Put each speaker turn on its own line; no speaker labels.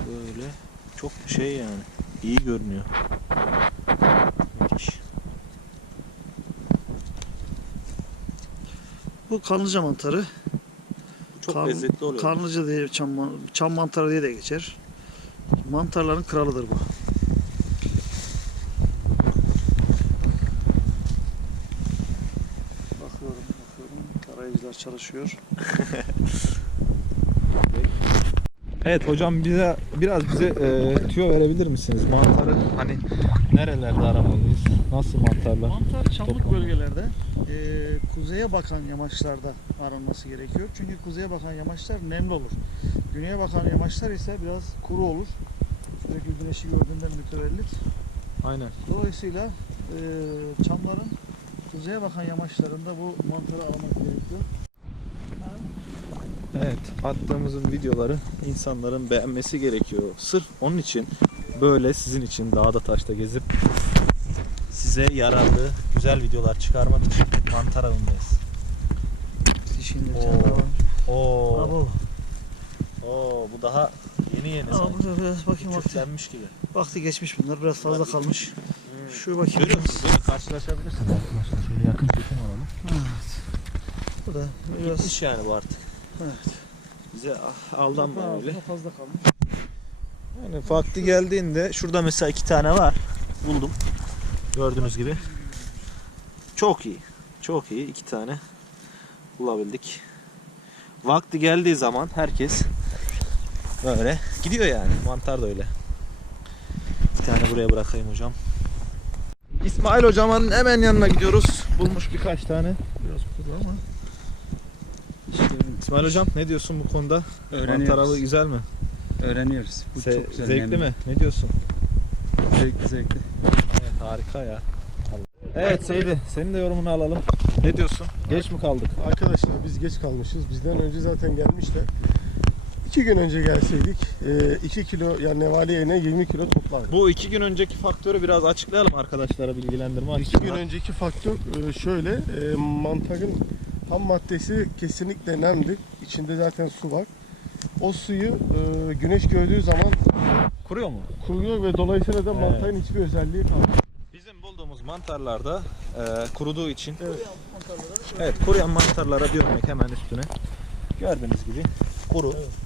Böyle çok şey yani iyi görünüyor. Müthiş.
Bu kanlıca mantarı.
Çok lezzetli oluyor.
Kanlıca diye çam mantarı diye de geçer. Mantarların kralıdır bu. Bakıyorum. Tarayıcılar çalışıyor.
Evet hocam biraz bize tüyo verebilir misiniz? Mantarı hani nerelerde aramalıyız? Nasıl mantarlar?
Mantar çamlık
Toplam.
bölgelerde, kuzeye bakan yamaçlarda aranması gerekiyor. Çünkü kuzeye bakan yamaçlar nemli olur. Güneye bakan yamaçlar ise biraz kuru olur. Sürekli güneşi gördüğünden mütevellit.
Aynen.
Dolayısıyla çamların kuzeye bakan yamaçlarında bu mantarı aramak gerekiyor.
Evet, attığımızın videoları insanların beğenmesi gerekiyor. Sırf onun için böyle sizin için dağda taşta gezip size yararlı güzel videolar çıkarmak için mantar avındayız.
Dişinde
Oo.
çamlar var.
Oo.
Abo.
Oo, bu daha yeni
Aa,
sanki.
burada biraz bakayım vakti.
Küçüklenmiş gibi.
Vakti geçmiş bunlar. Biraz fazla kalmış. Şu bakayım.
Görüyor musunuz? Böyle karşılaşabilirsiniz arkadaşlar. Şöyle yakın çekim alalım.
Evet. Bu da biraz
Gitmiş yani bu artık.
evet.
Bize aldanma öyle.
Fazla kalmış.
Yani vakti geldiğinde şurada mesela 2 tane var. Buldum. Gördüğünüz gibi. Çok iyi. Çok iyi. 2 tane bulabildik. Vakti geldiği zaman herkes böyle gidiyor yani. Mantar da öyle. 2 tane buraya bırakayım hocam. İsmail hocamın hemen yanına gidiyoruz. Bulmuş birkaç tane.
Biraz kuru ama.
İsmail hocam ne diyorsun bu konuda?
Öğreniyoruz.
Mantar avı güzel mi?
Öğreniyoruz. Bu çok güzel.
Zevkli mi? Ne diyorsun?
Zevkli.
Evet, harika ya. Evet Seydi, senin de yorumunu alalım. Ne diyorsun? Geç mi kaldık?
Arkadaşlar biz geç kalmışız. Bizden önce zaten gelmişler. 2 gün önce gelseydik 2 kilo yani nevale yerine 20 kilo toplardık.
Bu 2 gün önceki faktörü biraz açıklayalım arkadaşlara bilgilendirme
2
açısından.
gün önceki faktör şöyle mantarın ham maddesi kesinlikle nemdir. İçinde zaten su var. O suyu güneş gördüğü zaman
Kuruyor mu?
kuruyor ve dolayısıyla da mantarın hiçbir özelliği kalmıyor.
Bizim bulduğumuz mantarlarda kuruduğu için
Evet.
evet kuruyan mantarlara bir örnek hemen üstüne. Gördüğünüz gibi kuru.
Evet.